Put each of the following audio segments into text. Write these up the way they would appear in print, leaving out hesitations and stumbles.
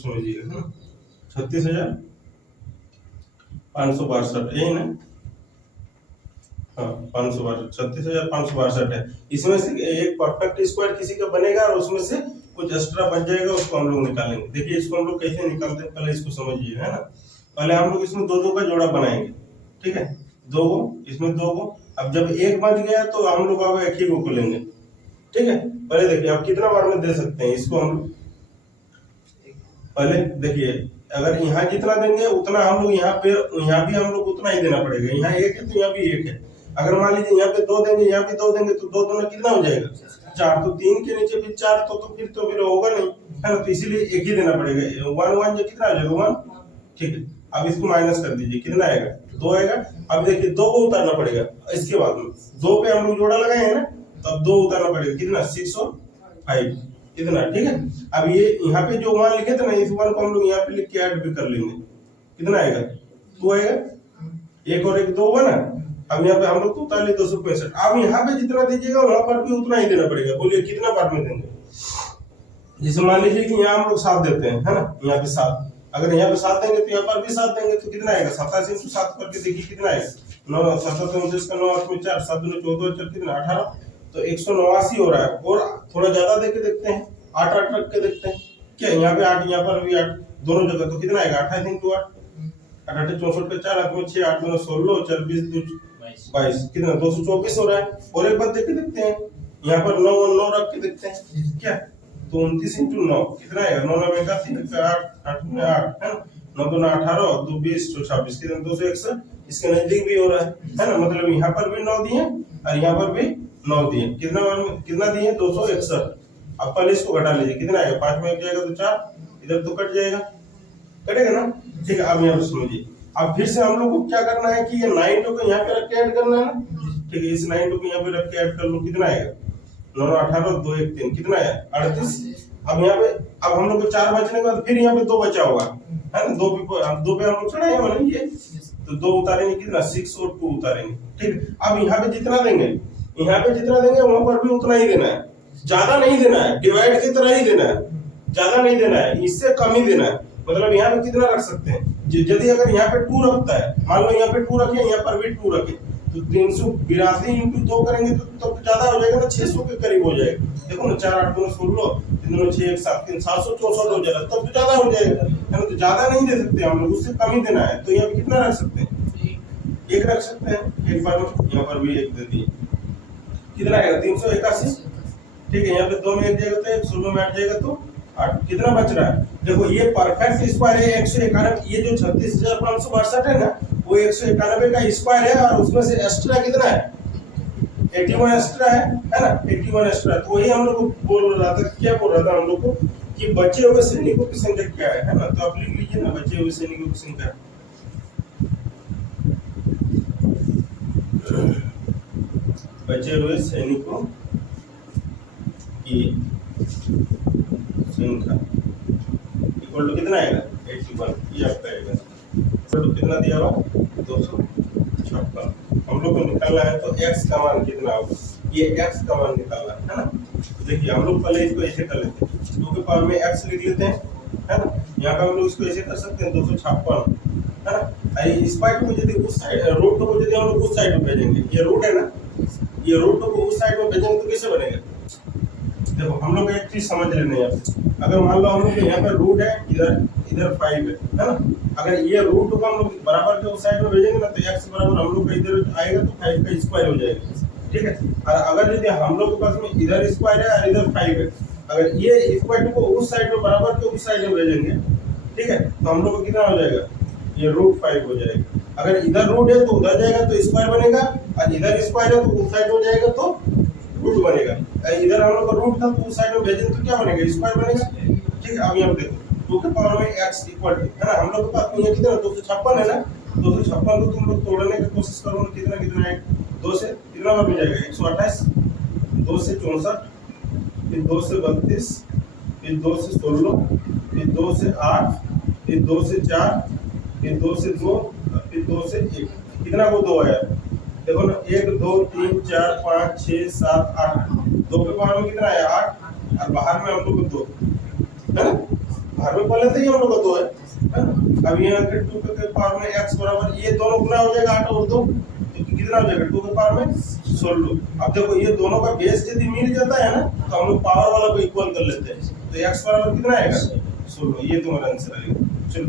समझिएगा, है ना। 36,562 यही ना, हाँ 562, 36,562 है। इसमें से एक परफेक्ट स्क्वायर किसी का बनेगा और उसमें से कुछ एक्स्ट्रा बच जाएगा, उसको हम लोग निकालेंगे। देखिए इसको हम लोग कैसे निकालते हैं, पहले इसको समझिए, है ना। पहले हम लोग इसमें दो दो का जोड़ा बनाएंगे, ठीक है, दो गो, इसमें दो गो। अब जब एक बच गया तो हम लोग अब एक ही को लेंगे, ठीक है। पहले देखिए आप कितना बार में दे सकते हैं इसको, हम पहले देखिए अगर यहाँ जितना देंगे उतना हम लोग यहाँ भी हम लोग उतना ही देना पड़ेगा। यहाँ एक है तो यहाँ भी एक है। अगर मान लीजिए यहाँ पे दो देंगे, यहाँ पे दो देंगे, तो दो दोनों कितना हो जाएगा, 4। तो 3 के नीचे फिर 4 तो फिर होगा नहीं, है ना। तो इसीलिए एक ही देना पड़ेगा। 1 1 जो कितना आ जाएगा 1, ठीक है। अब इसको माइनस कर दीजिए, कितना आएगा, 2 आएगा। अब देखिए 2 को उतारना पड़ेगा, इसके बाद में 2 पे हम लोग जोड़ा लगाए हैं ना, तो अब 2 उतारना पड़ेगा, कितना 6 और 5, कितना, ठीक है। अब ये यहाँ पे जो 1 लिखे थे ना, इस 1 को हम लोग यहाँ पे लिख के ऐड भी कर लेंगे, कितना आएगा, 2 आएगा। 1 और 1 2 हुआ ना। अब यहाँ पे हम लोग 42,265। अब यहाँ पे जितना दीजिएगा वहां पर भी उतना ही देना पड़ेगा। बोलिए कितना बार में देंगे। जैसे मान लीजिए कि यहाँ हम लोग 7 देते हैं, है ना, यहाँ पे 7। अगर यहाँ पे 7 देंगे तो यहाँ पर भी 7 देंगे, तो कितना आएगा, 87 × 7 करके देखिए कितना आएगा, 9 7 29 का 9 8 में 4 7 2 14 4 कितना 18, तो 189 हो रहा है। और थोड़ा ज्यादा देके देखते हैं, 8 8 रख के देखते हैं क्या, यहाँ पे 8 यहाँ पर भी 8, दोनों जगह, तो कितना आएगा 28 × 8, 8 64 का 4 8 में 6 8 में 16 4 20 22, कितना 224 हो रहा है। और एक बार देख के देखते हैं, यहाँ पर 9 और 9 रख के देखते हैं क्या, तो 29 × 9 कितना आएगा, 9 9 81 8 8 में 8, है ना, 9 2 18 2 20 26, कितना 261। इसके नजदीक भी हो रहा है ना। मतलब यहाँ पर भी 9 दिए और यहाँ पर भी 9 दिए, कितना दिए 261। अब पहले इसको घटा लीजिए, कितना आएगा, 5 में 1 जाएगा तो 4, इधर तो कट जाएगा, कटेगा ना, ठीक है। अब यहाँ पे समझिए, अब फिर से हम लोग को क्या करना है कि ये 9 को यहाँ पे रख के ऐड करना है ना, ठीक है। इस 9 को यहाँ पे रख के ऐड कर लो, कितना आएगा, 9 18 2 1 3, कितना आया 38। अब यहाँ पे अब हम लोग को 4 बचने के बाद फिर यहाँ पे 2 बचा होगा, है ना। 2 पे हम लोग चढ़ाए हैं ये, तो 2 उतारेंगे, कितना 6 और 2 उतारेंगे, ठीक है। अब यहाँ पे जितना देंगे, यहाँ पे जितना देंगे वहां पर भी उतना ही देना है, ज्यादा नहीं देना है, डिवाइड की तरह ही देना है, ज्यादा नहीं देना है, इससे कम ही देना है। मतलब यहाँ पे कितना रख सकते हैं, यदि अगर यहाँ पे 2 रखता है, मान लो यहाँ पे 2 रखे, यहाँ पर भी 2 रखे, तो 382 × 2 करेंगे तो ज्यादा हो जाएगा ना, 600 के करीब हो जाएगा। देखो ना, 4 8 2 16 3 2 6 1 7 3 764 हो जाएगा, तब तो ज्यादा हो जाएगा, है ना। तो ज्यादा नहीं दे सकते हम लोग, उससे कम ही देना है। तो यहाँ पे कितना रख सकते हैं, 1 रख सकते हैं। एक बार यहाँ पर भी 1 दे दिए, कितना आएगा 381, ठीक है। यहाँ पे 2 में 1 जाएगा तो 1, 16 में 8 जाएगा तो 8, कितना बच रहा है। देखो ये परफेक्ट स्क्वायर है 191। ये जो 36,562 है ना, वो 191 का स्क्वायर है, और उसमें से एक्स्ट्रा कितना है, 81 एक्स्ट्रा है ना, 81 एक्स्ट्रा। तो वही हम लोग को बोल रहा था, क्या बोल रहा था हम लोग को, कि बचे हुए सैनिकों की संख्या क्या है ना। तो आप लिख लीजिए ना, बचे हुए सैनिकों की संख्या, बचे हुए सैनिकों की संख्या इक्वल टू कितना आएगा 81, ये आपका आएगा। इक्वल टू कितना दिया हुआ 256। हम लोग को निकालना है तो x का मान कितना होगा, ये x का मान निकालना है ना। तो देखिए हम लोग पहले इसको ऐसे कर लेते हैं, 2 के पावर में x लिख लेते हैं, है ना। यहाँ पे हम लोग इसको ऐसे कर सकते हैं 256, है ना। इस पार्ट को यदि उस साइड, रूट को यदि हम लोग उस साइड में भेजेंगे, ये रूट है ना, ये रूट को उस साइड में भेजेंगे तो कैसे बनेगा। देखो हम लोग एक चीज समझ लेने हैं, अगर मान लो हम लोग यहाँ पर रूट है, इधर 5 है ना। अगर ये रूट को हम लोग बराबर के उस साइड में भेजेंगे ना, तो x बराबर हम लोग का इधर आएगा तो 5 का स्क्वायर हो जाएगा, ठीक है। और अगर यदि हम लोग के पास में इधर स्क्वायर है और इधर 5 है, अगर ये स्क्वायर को उस साइड में बराबर के उस साइड में भेजेंगे, ठीक है, तो हम लोग को कितना हो जाएगा, ये √5 हो जाएगा। अगर इधर रूट है तो उधर जाएगा तो स्क्वायर बनेगा, और इधर स्क्वायर है तो उस साइड हो जाएगा तो रूट बनेगा। इधर हम लोग का रूट था तो उस साइड में भेजेंगे तो क्या बनेगा, स्क्वायर बनेगा, ठीक है। अब यहाँ पे देखो 2 के पावर में x इक्वल टू, है ना, हम लोग के पास में ये कितना 256 है ना। 256 को तुम लोग तोड़ने की कोशिश करो ना, कितना है, 2 से कितना बार में जाएगा 128, 2 से 64, फिर 2 से 32, फिर 2 से 16, फिर 2 से 8, फिर 2 से 4, फिर 2 से 2, फिर 2 से 1, कितना वो 2 आया, देखो ना 1 2 3 4 5 6 7 8, 2 के पावर में कितना आया 8, और बाहर में हम लोग को 2, है ना। घर में पहले से ही हम लोग का 2 है ना। अब यहाँ के 2 के पावर में x बराबर ये दोनों गुना हो जाएगा 8 और 2 तो कितना हो जाएगा 2 के पावर में 16। अब देखो ये दोनों का बेस यदि मिल जाता है ना तो हम लोग पावर वाला को इक्वल कर लेते हैं। तो x बराबर कितना आएगा 16। ये तुम्हारा आंसर आएगा। चलो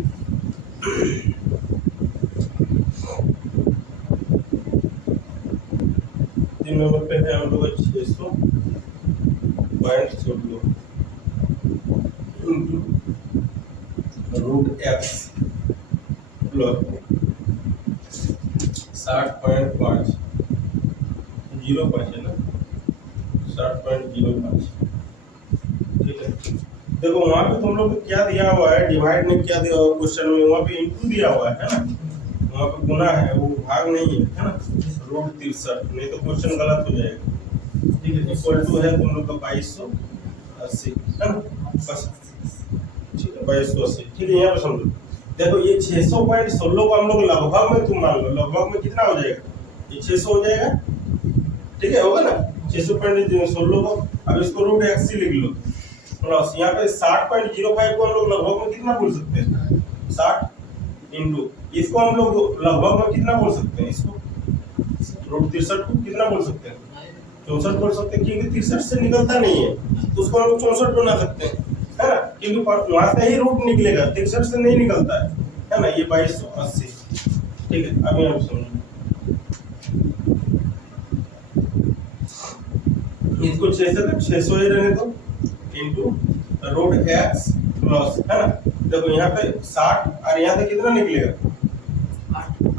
3 नंबर पे है हम लोग 600.16 इंटू रूट एक्स प्लस 60.5 है ना 60.05। ठीक है। देखो वहां पे तुम लोग को क्या दिया हुआ है, डिवाइड नहीं क्या दिया हुआ क्वेश्चन में, वहां पे इंटू दिया हुआ है ना, वहां पे गुना है, वो भाग नहीं है ना। रूट 63 नहीं तो क्वेश्चन गलत हो जाएगा। ठीक है। इक्वल टू है तुम लोग का 2280 है ना, बस ठीक है 2280। ठीक है। यहाँ पे समझो देखो ये 600.16 को हम लोग लगभग में तुम मान लो, लगभग में कितना हो जाएगा, ये 600 हो जाएगा। ठीक है, होगा ना 600.16 को। अब इसको रूट एक्स लिख लो प्लस यहाँ पे 60.05 को हम लोग लगभग में कितना बोल सकते हैं 60 इंटू इसको हम लोग लगभग में कितना बोल सकते हैं, इसको रूट 63 को कितना बोल सकते हैं 64 बोल सकते हैं, क्योंकि 63 से निकलता नहीं है तो उसको हम लोग 64 बना सकते हैं है ना, क्योंकि वहां से ही रूट निकलेगा, 63 से नहीं निकलता है ना। ये 2280। ठीक है। अब यहाँ समझो इसको 6 से 600 ही रहने दो इंटू रूट एक्स प्लस है ना। देखो यहाँ पे 60 और यहाँ से कितना निकलेगा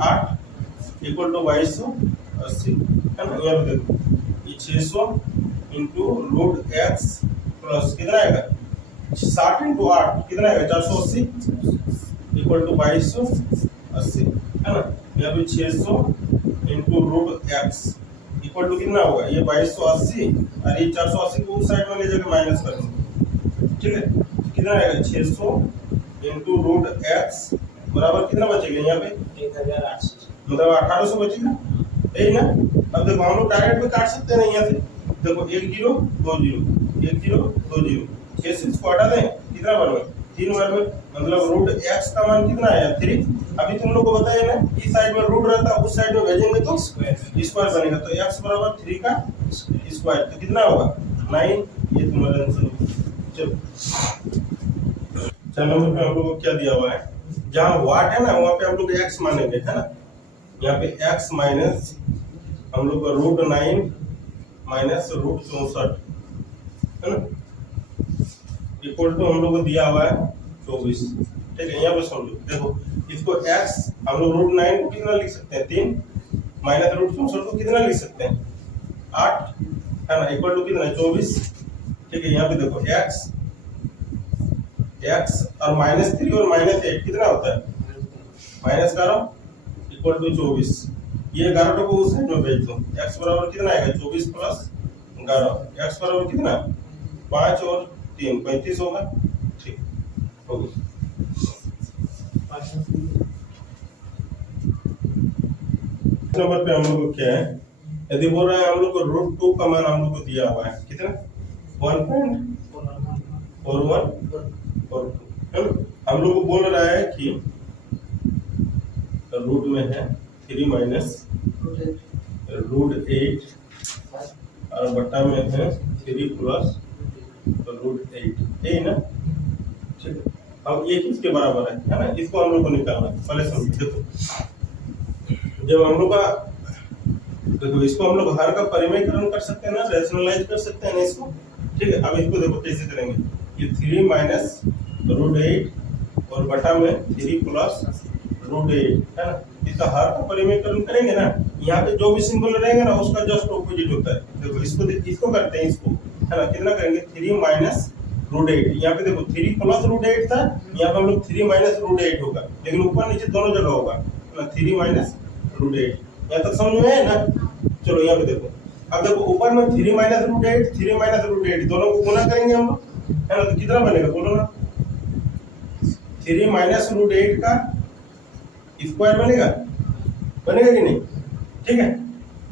8 इक्वल टू 2280 है ना। यहाँ पे देखो ये 600 इंटू रूट एक्स प्लस कितना आएगा 60 इंटू 8 कितना आएगा 480 इक्वल टू 2280 है ना। यहाँ पे 600 into root x equal to कितना होगा, ये 2280 और ये 480 को उस साइड में ले जाकर माइनस कर दो। ठीक है। कितना आएगा 600 इंटू रूट एक्स बराबर कितना बचेगा यहाँ पे 1800, मतलब 1800 बचेगा यही ना। अब देखो हम लोग डायरेक्ट भी काट सकते हैं ना यहाँ से, देखो 1 0 2 0 1 0 2 0 6 से इसको हटा दें कितना बनेगा 3 बार में, मतलब रूट एक्स का मान कितना आया 3। अभी तुम लोग को बताया ना इस साइड में रूट रहता है उस साइड में भेजेंगे तो स्क्वायर बनेगा, तो x बराबर 3 का स्क्वायर तो कितना होगा 9। ये तुम्हारा आंसर होगा। चलो 4 नंबर पे हम लोग को क्या दिया हुआ है, जहाँ वाट है ना वहाँ पे हम लोग x मानेंगे है ना। यहाँ पे x माइनस हम लोग का रूट 9 माइनस रूट 64 है ना इक्वल टू हम लोग को दिया हुआ है 24। ठीक है। यहाँ पे समझो देखो इसको x हम लोग रूट 9 को कितना लिख सकते हैं 3 माइनस रूट 64 को कितना लिख सकते हैं 8 है ना इक्वल टू कितना 24। ठीक है। यहाँ पे देखो x और -3 और -8 कितना होता है -11 इक्वल टू 24। ये 11 को उस साइड में भेज दो, x बराबर कितना आएगा 24 प्लस 11 x बराबर कितना 5 और 3 35 होगा। ठीक हो गया। नंबर पे हम लोग को क्या है, यदि बोल रहा है हम लोग को रूट 2 का मान हम लोग को दिया हुआ है कितना 1.4142 है ना। हम लोग को बोल रहा है कि रूट में है 3 माइनस रूट 8 और बटा में है 3 प्लस रूट 8 यही ना। ठीक है। अब ये किसके बराबर है ना, इसको हम लोग को निकालना है। पहले समझो देखो जब हम लोग का देखो इसको हम लोग हर का परिमेयकरण कर सकते हैं ना, रैशनलाइज कर सकते हैं ना इसको। ठीक है। अब इसको देखो कैसे करेंगे, ये 3 माइनस रूट 8 और बटा में 3 प्लस रूट 8 है ना, इसका हर का परिमेयकरण करेंगे ना, यहाँ पे जो भी सिंबल रहेगा ना उसका जस्ट ऑपोजिट होता है। देखो इसको करते हैं इसको है ना, कितना करेंगे 3 माइनस रूट 8, यहाँ पे देखो 3 प्लस रूट 8 था, यहाँ पे हम लोग 3 माइनस रूट 8 होगा, लेकिन ऊपर नीचे दोनों जगह होगा है ना 3 माइनस रूट 8। यहाँ तक समझ में है ना। चलो यहाँ पे देखो, अब देखो ऊपर में 3 माइनस रूट 8 3 माइनस रूट 8 दोनों को गुना करेंगे हम लोग है ना, तो कितना बनेगा बोलो ना 3 माइनस रूट 8 का स्क्वायर बनेगा कि नहीं। ठीक है।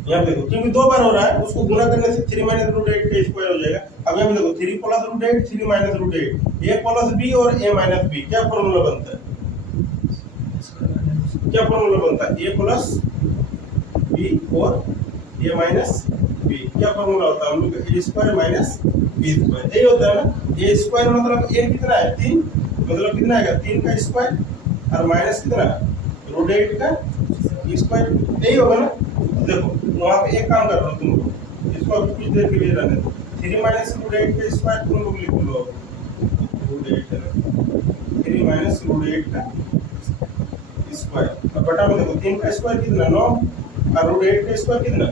यहाँ पे देखो क्योंकि 2 बार हो रहा है, उसको गुना करने से 3 माइनस रूट 8 का स्क्वायर हो जाएगा। अब यहाँ पे देखो 3 plus root 8, 3 minus root 8, a plus b और a माइनस b, क्या फॉर्मूला बनता है? क्या फॉर्मूला बनता है? a प्लस b और a माइनस b, क्या फॉर्मूला होता है हम लोग का? a square minus b square, यही होता है ना। a स्क्वायर मतलब a कितना है? 3, मतलब कितना आएगा? 3 का स्क्वायर और माइनस कितना? रूट 8 का स्क्वायर, यही होगा ना। देखो वहाँ पे एक काम कर रहा हूँ तुमको, इसको अभी कुछ देर के लिए रहने दो। 3 माइनस रूट 8 का स्क्वायर तुम लोग लिख लो, रूट 8 है, 3 माइनस रूट 8 का स्क्वायर। अब बटा में देखो 3 का स्क्वायर कितना? 9, और रूट 8 का स्क्वायर कितना?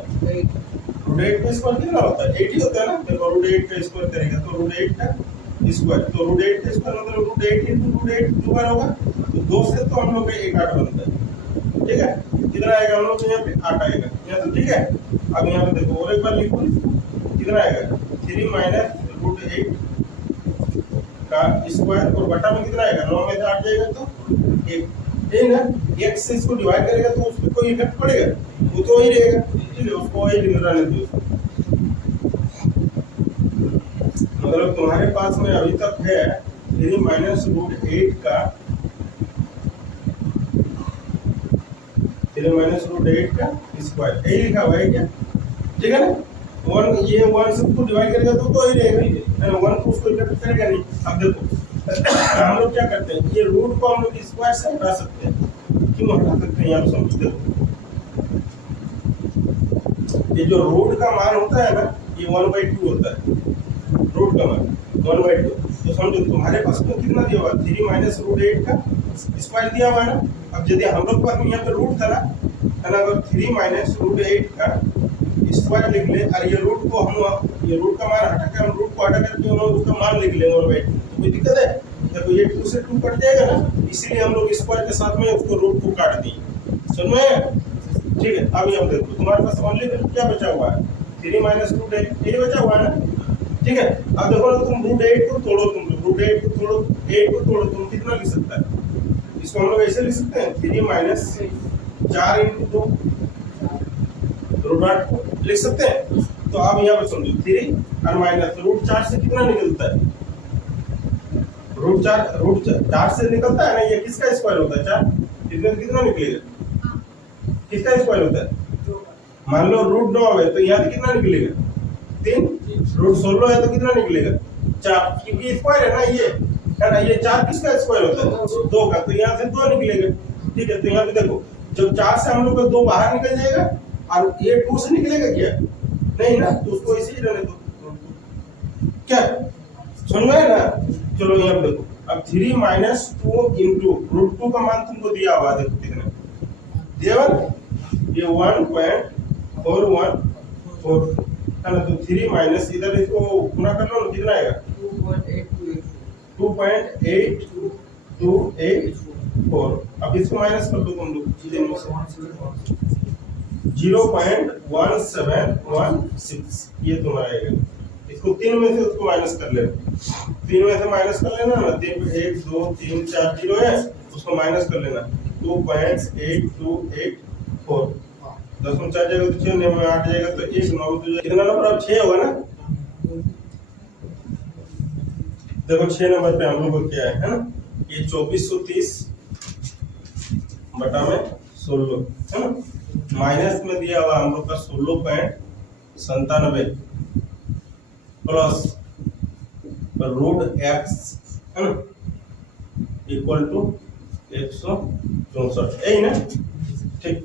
रूट 8 का स्क्वायर कितना होता है? 8 ही होता है ना। देखो रूट 8 का स्क्वायर करेगा तो रूट 8 का स्क्वायर, तो रूट 8 का स्क्वायर मतलब रूट 8 इंटू रूट 8 दो बार होगा, तो 2 से तो हम लोग का 1 8 बनता है, ठीक है। कितना आएगा हम लोग? यहाँ पे 8 आएगा यहाँ, तो ठीक है। अब यहाँ पे देखो और एक बार लिखो, कितना आएगा? 3 माइनस रूट 8 का स्क्वायर, और बटा में कितना आएगा? 9 में से 8 जाएगा तो 1, ठीक है ना। 1 से इसको डिवाइड करेगा तो उस पर कोई इफेक्ट पड़ेगा? वो तो वही रहेगा, ठीक है, उसको वही रहने दो। मतलब तुम्हारे पास में अभी तक है 3 माइनस रूट 8 का, 3 माइनस रूट 8 का स्क्वायर, यही लिखा हुआ है क्या? ठीक है ना। 1 ये 1 से उसको डिवाइड करेगा तो ही रहेगा, है ना। 1 को उसको इफेक्ट करेगा नहीं। अब देखो हम लोग क्या करते हैं, ये रूट को हम लोग स्क्वायर से हटा सकते हैं। क्यों हटा सकते हैं? आप समझ देखो, ये जो रूट का मान होता है ना, ये 1/2 होता है, रूट का मान 1/2। तो समझो तुम्हारे पास में कितना दिया हुआ? 3 माइनस रूट 8 का स्क्वायर दिया हुआ है ना। अब यदि हम लोग पास में यहाँ पे रूट था ना, है ना, अगर 3 माइनस रूट 8 का स्क्वायर लिख ले, और ये रूट को हम, ये रूट का मान हटा के हम रूट को हटा करके हम उसका मान लिख ले 1/2, तो कोई दिक्कत है? देखो ये 2 से 2 कट जाएगा ना, इसीलिए हम लोग स्क्वायर के साथ में उसको रूट को काट दिए। समझ में? ठीक है। अब ये हम देखो तुम्हारे पास ओनली क्या बचा हुआ है? 3 माइनस रूट 8, यही बचा हुआ है ना, ठीक है। अब देखो ना, तुम रूट 8 को तोड़ो, तुम रूट 8 को तोड़ो, 8 को तोड़ो, तुम कितना लिख सकता है? इसको हम लोग ऐसे लिख सकते हैं, 3 माइनस 4 इंटू 2 रूट 8 को लिख सकते हैं। तो अब यहाँ पर समझो 3 और माइनस रूट 4 से कितना निकलता है? रूट 4 से निकलता है ना, ये किसका स्क्वायर होता है? 4, इसमें कितना निकलेगा? किसका स्क्वायर होता है? मान लो रूट 9 है तो यहाँ से कितना निकलेगा? 3। रूट 16 है तो कितना निकलेगा? 4, क्योंकि स्क्वायर है ना ये, है ना। ये 4 किसका स्क्वायर होता है? 2 का, तो यहाँ से 2 निकलेगा, ठीक है। तो यहाँ पे देखो जब 4 से हम लोग को 2 बाहर निकल जाएगा, और ये 2 से निकलेगा क्या? नहीं ना, तो उसको इसी रहने दो, क्या समझ में है ना। चलो यहाँ पे देखो, अब 3 माइनस 2 इंटू रूट 2 का मान तुमको दिया हुआ, देखो कितना दिया हुआ, ये 1.414 है ना। तो 3 माइनस इधर इसको गुना कर लो ना, कितना आएगा? 2.8284। अब इसको माइनस कर दो तुम लोग, 0.1716, ये तुम्हारा आएगा। इसको 3 में से उसको माइनस कर लेना, 3 में से माइनस कर लेना ना, 3 1 2 3 4 0 है, उसको माइनस कर लेना, 2.8284। 10 में 4 जाएगा तो 6, 9 में 8 जाएगा तो 1, 9 तो कितना नंबर? अब 6 होगा ना। देखो 6 नंबर पे हम लोग को क्या है ना, ये 2430 बटा में 16 है ना, माइनस में दिया हुआ हम लोग का 16.97 प्लस रूट एक्स है ना, इक्वल टू 164, यही ना, ठीक।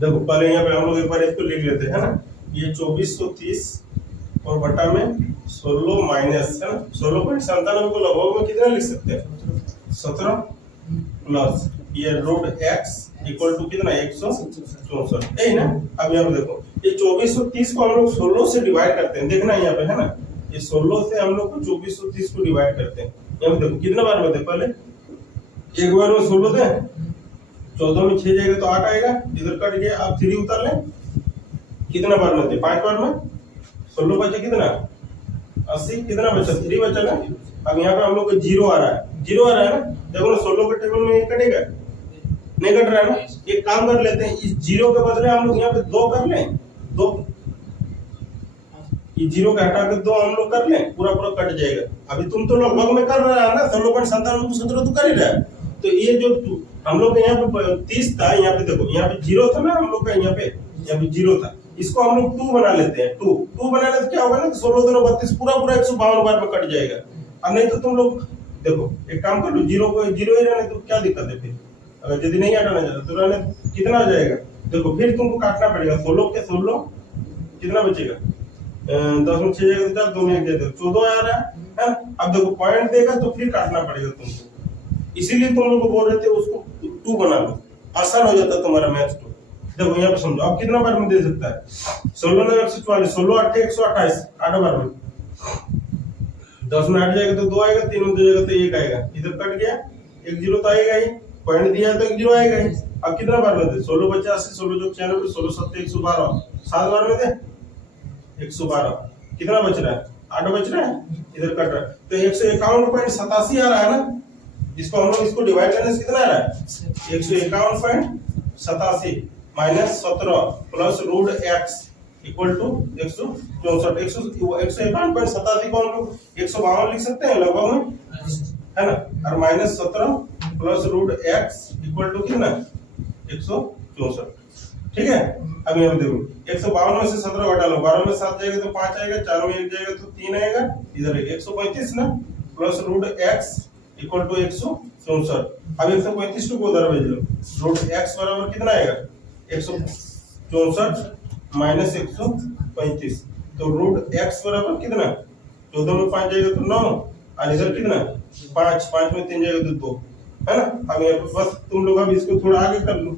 देखो पहले यहाँ पे हम लोग एक बार इसको लिख लेते हैं ना, ये 2430 और बटा में 16 माइनस है ना, 16.97 को लगभग में कितना लिख सकते हैं? 17 प्लस ये रूट एक्स इक्वल टू कितना? 164, यही ना। अब यहाँ पे देखो ये 2430 को हम लोग 16 से डिवाइड करते हैं, देखना यहाँ पे है ना, ये 16 से हम लोग को 2430 को डिवाइड करते हैं। यहाँ पे देखो कितना बार होते हैं, पहले एक बार में 16 थे, 14 में 6 जाएगा तो 8 आएगा, इधर कट गया। आप 3 उतार लें, कितना बार में थे? 5 बार में 16 बचे कितना? 80, कितना बचा? 3 बचा ना, अब यहाँ पे हम लोग को जीरो आ रहा है, जीरो आ रहा है ना, देखो ना 16 के टेबल में ये कटेगा, नहीं कट रहा है ना। एक काम कर लेते हैं, इस जीरो के बदले हम लोग यहाँ पे 2 कर लें, 2, ये जीरो का हटा के 2 हम लोग कर लें, पूरा पूरा कट जाएगा। अभी तुम तो लगभग में कर रहा है ना, 16.97 तो कर ही रहा है। तो ये जो हम लोग यहाँ पे 30 था, यहाँ पे देखो यहाँ पे जीरो था ना हम लोग का, यहाँ पे जीरो था, इसको हम लोग 2 बना लेते हैं। 2 बनाने से क्या होगा ना, 16 2 32 पूरा पूरा 152 बार में कट जाएगा। अब नहीं तो तुम लोग देखो एक काम कर लो, जीरो को जीरो ही रहने तो क्या दिक्कत है फिर, अगर यदि नहीं हटाना चाहते तो रहने कितना हो जाएगा, देखो फिर तुमको काटना पड़ेगा। 16 के 16 कितना बचेगा, 10 में 6 जाएगा तो 4, 2 में 1 जाएगा 14 आ रहा है। अब देखो पॉइंट देगा तो फिर काटना पड़ेगा तुमको, इसीलिए तुम लोग को बोल रहे थे उसको 2 बना लो, आसान हो जाता तुम्हारा मैथ। तो देखो यहाँ पे समझो, अब कितना बार में दे सकता है, 16 9 144, 16 8 128, 8 बार में, 10 में 8 जाएगा तो 2 आएगा, 3 में 2 जाएगा तो 1 आएगा, इधर कट गया, एक जीरो तो आएगा ही, पॉइंट दिया है तो एक जीरो आएगा ही। अब कितना बार में दे, 16 50 80, 16 जो 96, 16 7 112, 7 बार में दे 112, कितना बच रहा है, 8 बच रहा है, इधर कट रहा है तो 151.87 आ रहा है ना। इसको हम लोग इसको डिवाइड करने से कितना आ रहा है, 151.87 minus 17 plus root x equal to 164। 151.87 को हम लोग 152 लिख सकते हैं लगभग में, है ना, और minus 17 plus root x equal to कितना 164, ठीक है। अब यहाँ पे देखो 152 में से 17 घटा लो, 12 में 7 जाएगा तो 5 आएगा, 4 में 1 जाएगा तो 3 आएगा, इधर 135 ना, plus root x equal to 164। अब 135 को उधर भेज लो, रूट x बराबर कितना आएगा 164 माइनस 135, तो रूट x बराबर कितना, 14 में 5 जाएगा तो 9, और इधर कितना 5, 5 में 3 जाएगा तो 2, है ना। अब यहाँ पे बस तुम लोग अब इसको थोड़ा आगे कर लो,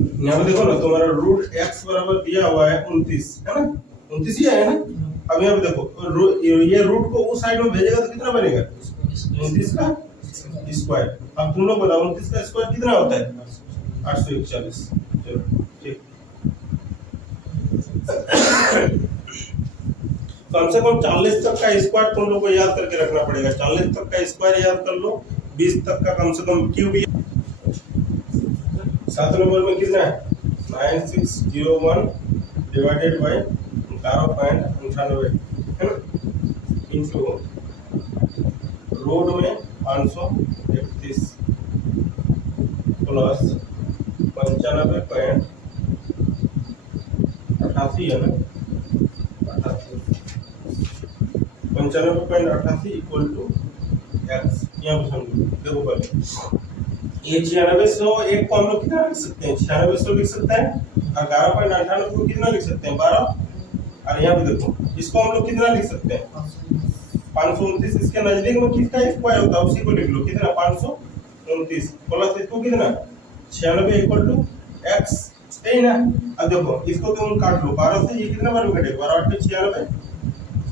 यहाँ पे देखो ना तुम्हारा रूट x बराबर दिया हुआ है 29, है ना, 29 ही है ना। अब यहाँ पे देखो ये रूट को उस साइड में भेजेगा तो कितना बनेगा 29 का स्क्वायर। अब तुम लोग बताओ 29 का स्क्वायर कितना होता है 841। चलो ठीक, कम से कम 40 तक का स्क्वायर तुम लोग को याद करके रखना पड़ेगा। 40 तक का स्क्वायर याद कर लो, 20 तक का कम से कम क्यूब। 7 नंबर में कितना है 9601 डिवाइडेड बाय 11.98, है ना, इंटू रोड में 531 प्लस 95.88, है ना, 95.88 इक्वल टू एक्स। यहाँ पे समझो, देखो पहले ये 9601 को हम लोग कितना लिख सकते हैं, 9600 लिख सकते हैं, और 11.98 को कितना लिख सकते हैं 12, और यहाँ पे देखो इसको हम लोग कितना लिख सकते हैं 529। इसके नजदीक में किसका स्क्वायर होता है उसी को लिख लो, कितना 529 प्लस इसको कितना 96 इक्वल टू एक्स, सही ना। अब देखो इसको तुम काट लो 12 से, ये कितना बार में कटेगा 12 8 96,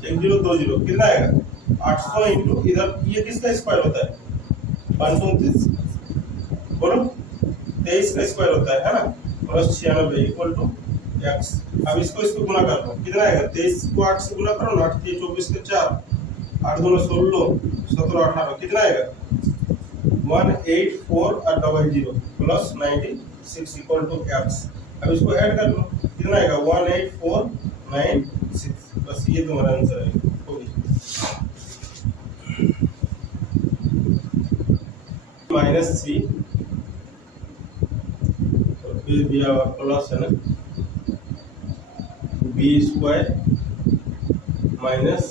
1020 कितना आएगा 800 इंटू इधर ये किसका स्क्वायर होता है 529, बोलो 23 का स्क्वायर होता है ना, प्लस 96 इक्वल टू एक्स। अब इसको गुना कर लो, कितना आएगा 23 को 8 से गुना करो ना, 8 3 24 के 4, 8 2 16 17 18, कितना आएगा 18400 प्लस 96 इक्वल टू एक्स। अब इसको ऐड कर लो, कितना आएगा 18496, बस ये तुम्हारा आंसर है, हो गया। -3 फिर दिया हुआ प्लस, है ना, B square minus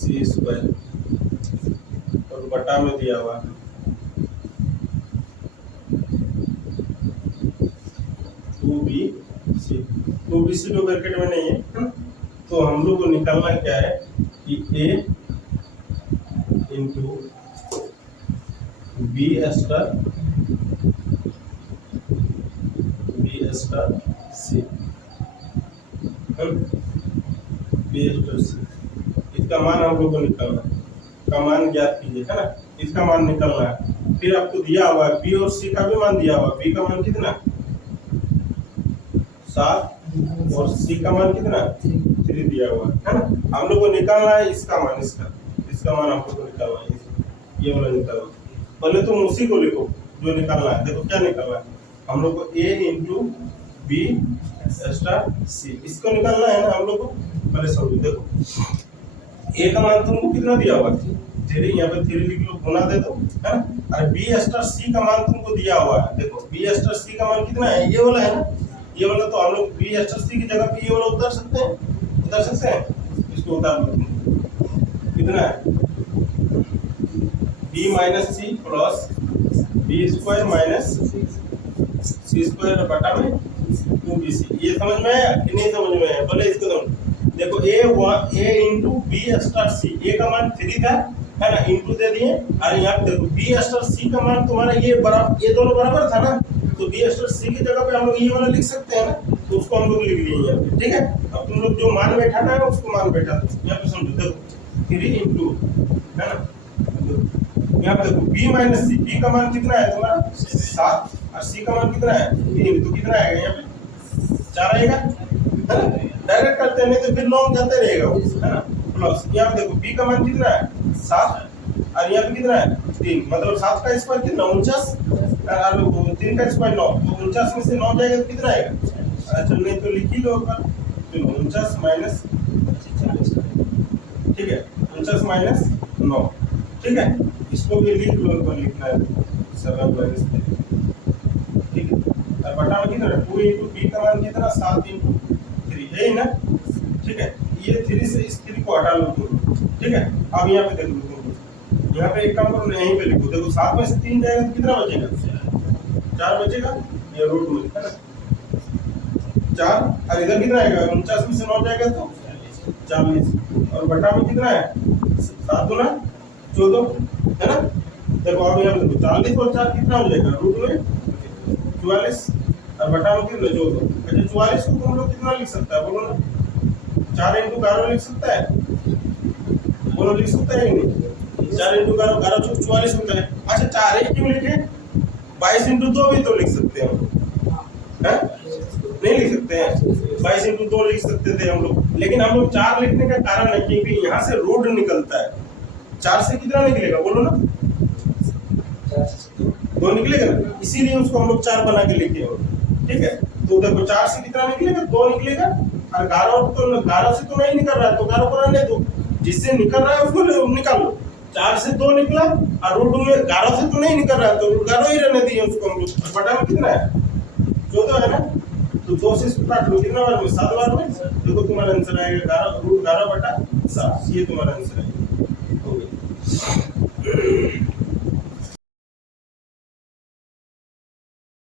C square, और बटा में दिया हुआ 2bc तो ब्रैकेट में नहीं है, तो हम लोग को निकालना क्या है कि a into B star C, B star C, इसका मान हम लोग को निकालना है, का मान ज्ञात कीजिए, है ना, इसका मान निकालना है। फिर आपको दिया हुआ है बी और सी का भी मान दिया हुआ है, बी का मान कितना 7 और सी का मान कितना 3 दिया हुआ है ना। हम लोग को निकालना है इसका मान, इसका मान हम लोग को निकालना है, ये वाला निकालना। पहले तुम उसी को लिखो जो निकालना है। देखो क्या निकालना है हम लोग को, a इंटू बी स्टार सी, इसको निकालना है ना हम लोग को। पहले समझो, देखो a का मान तुमको कितना दिया हुआ है 3, यहाँ पे 3 लिख लो, गुना दे दो, है ना। अरे बी स्टार सी का मान तुमको दिया हुआ है, देखो बी स्टार सी का मान कितना है, ये वाला है ना, ये वाला। तो हम लोग बी स्टार सी की जगह पे ये वाला उतार सकते हैं, इसको उतार लो। कितना है B minus C plus B square minus C square बटा में 2bc। ये समझ में है कि नहीं समझ में है? बोले इसको देखो a into B star c, a का मान 3 था, है ना, इंटू दे दिए। और यहाँ पे देखो बी स्टार सी का मान तुम्हारा ये बराबर, ये दोनों बराबर था ना, तो बी स्टार सी की जगह पे हम लोग ये वाला लिख सकते हैं ना, तो उसको हम लोग लिख लिए यहाँ पे, ठीक है। अब तुम लोग जो मान बैठाना है उसको मान बैठा दो। यहाँ पे समझो, देखो 3 इंटू, है ना, यहाँ पे देखो b माइनस सी, b का मान कितना है तुम्हारा 7 और c का मान कितना है 3, तो कितना आएगा यहाँ पे 4 आएगा, है ना। डायरेक्ट करते हैं, नहीं तो फिर लॉन्ग जाते रहेगा, है ना। प्लस यहाँ पे देखो b का मान कितना है 7 और यहाँ पे कितना है 3, मतलब 7 का स्क्वायर कितना 49 और 3 का स्क्वायर 9, तो 49 में से 9 जाएगा तो कितना आएगा। अच्छा नहीं तो लिख ही लो ऊपर, चलो 49 माइनस, ठीक है, 49 माइनस 9, ठीक है। इसको भी लिख लो, ऊपर लिखना है 7 माइनस 3, ठीक है। और बटा में कितना 2 इंटू बी का मान कितना 7 इंटू 3 है ना, ठीक है। ये 3 से इस 3 को हटा लो तुम, ठीक है। अब यहाँ पे देखो, यहाँ पे एक काम करो, यहीं पे लिखो, देखो 7 में से 3 जाएगा तो कितना बचेगा 4 बचेगा, ये रूट में, है ना 4। और इधर कितना आएगा 49 में से 9 जाएगा तो 40, और बटा में कितना है 7 गुना 14, है ना। देखो अब यहाँ पे देखो 40 और 4 कितना हो जाएगा रूट में 44 और बटा में कितना 14। अच्छा 44 को तुम लोग कितना लिख सकता है बोलो ना, 4 इंटू 11 लिख सकता है, बोलो लिख सकता है नहीं, 4 इंटू 11 11 चौक 44 होता है। अच्छा 4 एक क्यों लिखे, 22 इंटू 2 भी तो लिख सकते हैं हम, हैं नहीं लिख सकते हैं, 22 इंटू 2 लिख सकते थे हम लोग, लेकिन हम लोग 4 लिखने का कारण है क्योंकि यहाँ से रूट निकलता है। 4 से कितना निकलेगा बोलो ना, 2 निकलेगा ना, इसीलिए उसको हम लोग 4 बना के लिखे हो, ठीक है। तो देखो 4 से कितना निकलेगा 2 निकलेगा, और 11 से तो नहीं निकल रहा है, तो 11 को रहने दो, जिससे निकल रहा है उसको निकाल लो। 4 से 2 निकला और रूट में 11 से तो नहीं निकल रहा है, तो 11 ही रहने दिए उसको हम लोग। बटा में कितना है 14 है ना, तो 2 से इसको काट लो, कितना बार में 7 बार में, देखो तुम्हारा आंसर आएगा 11 रूट 11 बटा 7, ये तुम्हारा आंसर है, हो गया।